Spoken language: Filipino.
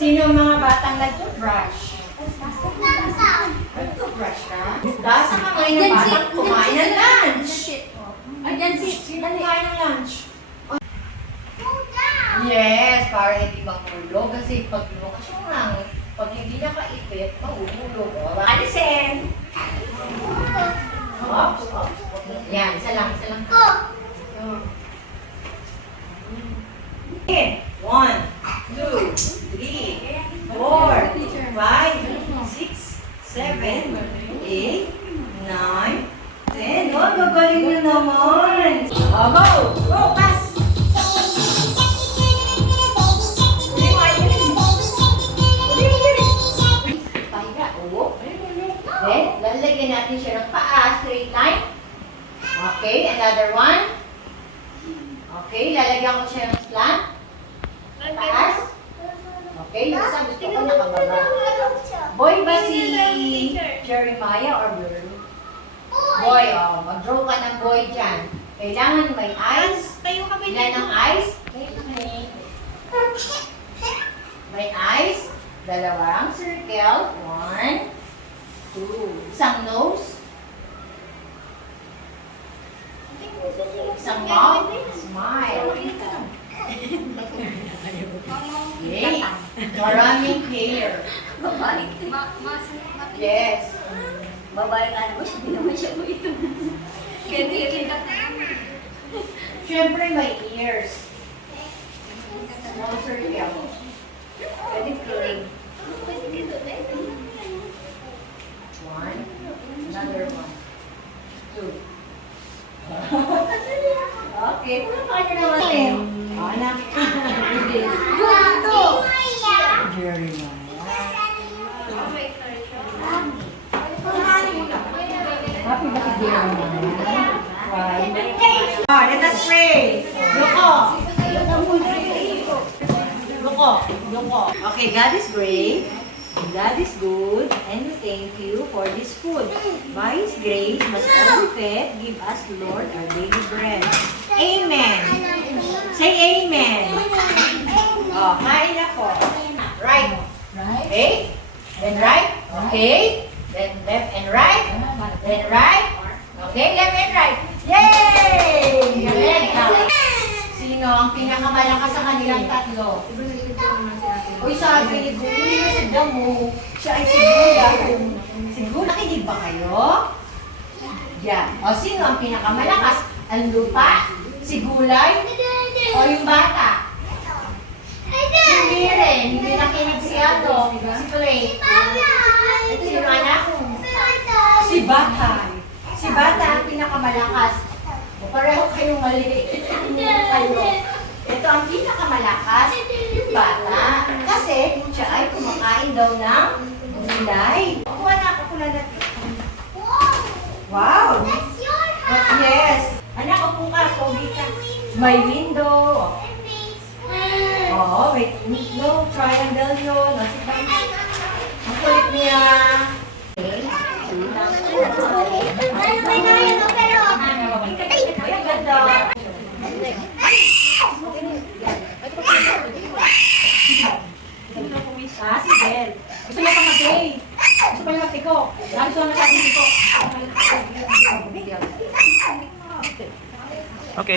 Sino ang mga batang nag-toothbrush? Nag-toothbrush ka? Basta ka ngayon ng batang kumain ng lunch. Ayan, sino kumain ng lunch? Yes, para hindi mahulog. Kasi pag lumakas yung hangin, pag hindi nakaipit, mahuhulog. O, alisin! Oops, oops. Yan, isa lang, isa lang. Okay. 1, 2, 3, 4, 5, 6, 7, 8, 9, 10. Oh, gagaling nyo naman! Oh, go! Go, pass! Pahiga, oo. Then, lalagyan natin siya ng paa, straight line. Okay, another one. Okay, lalagyan ko siya ng slant. Taas. Okay, yung isa gusto ko nakababa. Boy ba si Jeremiah or girl? Boy, oh. Mag-draw ka ng boy dyan. Kailangan may eyes. Ilan ang eyes? May eyes. Dalawang circle. 1, 2. Isang nose. Isang mouth. Smile. Yay! Maraming hair. Yes. Babae ka naman, hindi naman siya mo ito. Siyempre may ears. Small circle. Pwede curve. 1. Another 1. 2. Okay. Ano naman? Anak. Jeremiah. Happy ba si Jeremiah? Oh, let us pray. Loko. Loko. Loko. Okay, God is great. God is good, and we thank you for this food. By His grace, must all be fed, give us, Lord, our daily bread. Amen. Say amen. Oh, kain ako. Right. Okay. Then right. Okay. Then left and right. Then right. Okay, left and right. Yay! Galing. Sino ang pinakamalakas sa kanilang tatlo? Uy, sabi ni Guli, si Damo, siya ay sigura. Sigura, nakinig ba kayo? Yan. O, sino ang pinakamalakas? Ang lupa? Si Gulay? O yung bata? Hindi rin. Hindi nakinig si Ato. Si Clay. Ito yung anak? Si Bata. Si Bata ang pinakamalakas. O, pareho kayong mali. Kayo. Ito ang pinakamalakas, yung bata. Kasi siya ay kumakain daw ng gulay. Kuha na ako na natin. Wow! That's your house! Yes! Anak, upo ka, pogi ka. May window. Oo, may window. Triangle yun. Ang kulit niya. Ay, ang ganda. Si Bel. Gusto niya pang mag-play. Gusto pa niya mag-tiko. Gusto na natin tiko. Okay.